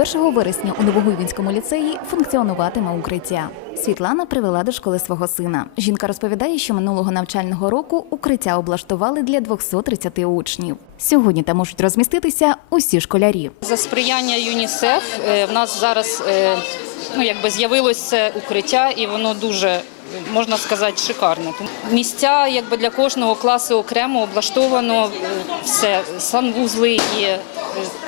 1 вересня у Новогуйвінському ліцеї функціонуватиме укриття. Світлана привела до школи свого сина. Жінка розповідає, що минулого навчального року укриття облаштували для 230 учнів. Сьогодні там можуть розміститися усі школярі. За сприяння ЮНІСЕФ е, в нас зараз е, ну, якби з'явилось це укриття, і воно дуже можна сказати шикарне. Місця якби для кожного класу окремо облаштовано е, все, санвузли е,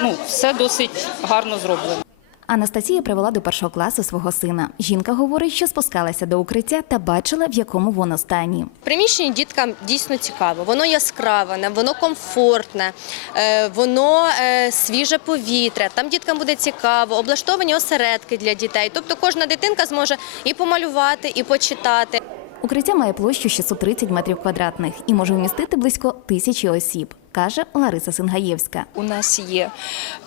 ну, все досить гарно зроблено. Анастасія привела до першого класу свого сина. Жінка говорить, що спускалася до укриття та бачила, в якому воно стані. Приміщення діткам дійсно цікаво. Воно яскраве, воно комфортне, е, воно е, свіже повітря. Там діткам буде цікаво, облаштовані осередки для дітей. Тобто кожна дитинка зможе і помалювати, і почитати. Укриття має площу 630 метрів квадратних і може вмістити близько тисячі осіб, каже Лариса Сингаєвська. У нас є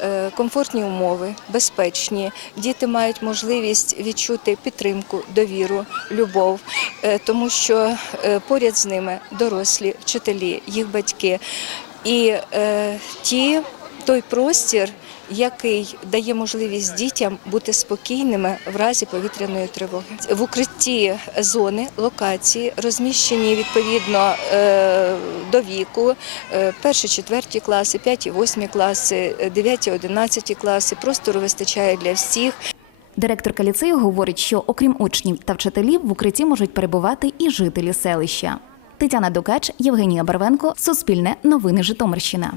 е, комфортні умови, безпечні. Діти мають можливість відчути підтримку, довіру, любов, е, тому що е, поряд з ними дорослі, вчителі, їх батьки і ті, той простір, який дає можливість дітям бути спокійними в разі повітряної тривоги. В укритті зони, локації розміщені відповідно е, до віку, е, перші, четверті класи, п'яті, восьмі класи, е, дев'яті, одинадцяті класи. Простору вистачає для всіх. Директорка ліцею говорить, що окрім учнів та вчителів в укритті можуть перебувати і жителі селища. Тетяна Дукач, Євгенія Барвенко, Суспільне, Новини Житомирщина.